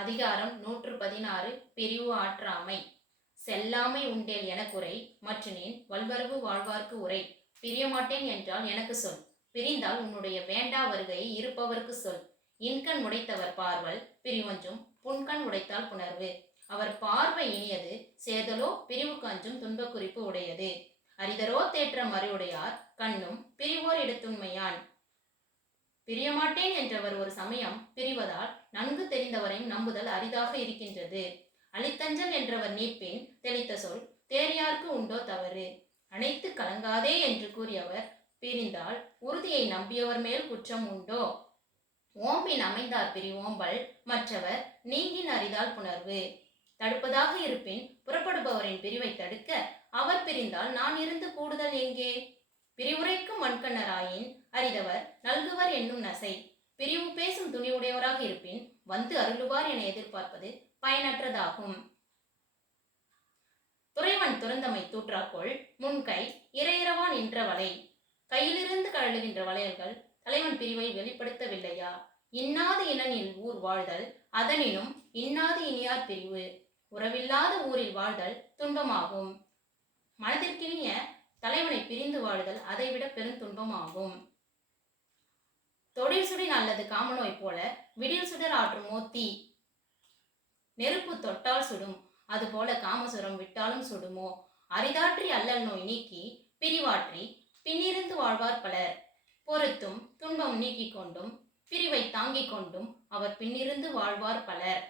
அதிகாரம் 116 பிரிவு ஆற்றாமை. செல்லாமை உண்டேல் எனக்குரை, மற்றுனேன் வல்வரவு வாழ்வார்க்கு உரை. பிரியமாட்டேன் என்றால் எனக்கு சொல், பிரிந்தால் உன்னுடைய வேண்டா வருகையை இருப்பவர்க்கு சொல். இன்கண் உடைத்தவர் பார்வல் பிரிவொன்றும், புன்கண் உடைத்தால் புணர்வு. அவர் பார்வை இனியது, சேர்தலோ பிரிவுக்கு அஞ்சும் துன்பக் குறிப்பு உடையது. அரிதரோ தேற்றம் அறிவுடையார் கண்ணும் பிரிவோர் எடுத்துண்மையான். பிரியமாட்டேன் என்றவர் ஒரு சமயம் பிரிவதால் நன்கு தெரிந்தவரையும் நம்புதல் அரிதாக இருக்கின்றது. அளித்தஞ்சல் என்றவர் நீப்பின் தெளித்த சொல் தேரியார்க்கு உண்டோ தவறு. அனைத்து கலங்காதே என்று கூறியவர் பிரிந்தால் உறுதியை நம்பியவர் மேல் குற்றம் உண்டோ. ஓம்பின் அமைந்தார் பிரிவோம்பல், மற்றவர் நீங்கின் அரிதால் புணர்வு. தடுப்பதாக இருப்பின் புறப்படுபவரின் பிரிவை தடுக்க அவர் பிரிந்தால் நான் இருந்து கூடுதல் எங்கே. பிரிவுரைக்கும் மண்கண்ணராயின் அறிதவர் நல்குவர் என்னும் நசை. பிரிவு பேசும் துணிவுடையவராக இருப்பின் வந்து அருளுவார் என எதிர்பார்ப்பது பயனற்றதாகும். துறைவன் துறந்தமை தூற்றாக்கொள், முன்கை இறையிறவா நின்ற வலை. கையிலிருந்து கழலுகின்ற வளையல்கள் தலைவன் பிரிவை வெளிப்படுத்தவில்லையா. இன்னாது இனனில் ஊர் வாழ்தல் அதனினும் இன்னாது இனியார் பிரிவு. உறவில்லாத ஊரில் வாழ்தல் துன்பமாகும். மனதிற்கினிய தலைவனை பிரிந்து வாழுதல் அதைவிட பெருந்துன்பமாகும். தொழில் சுடின் அல்லது காமநோய் போல விடில் சுடர் ஆற்றுமோ தீ. நெருப்பு தொட்டால் சுடும், அதுபோல காமசுரம் விட்டாலும் சுடுமோ. அரிதாற்றி அல்லல் நோய் நீக்கி பிரிவாற்றி பின்னிருந்து வாழ்வார் பலர். பொறுத்தும் துன்பம் நீக்கிக் கொண்டும் பிரிவை தாங்கிக் கொண்டும் அவர் பின்னிருந்து வாழ்வார் பலர்.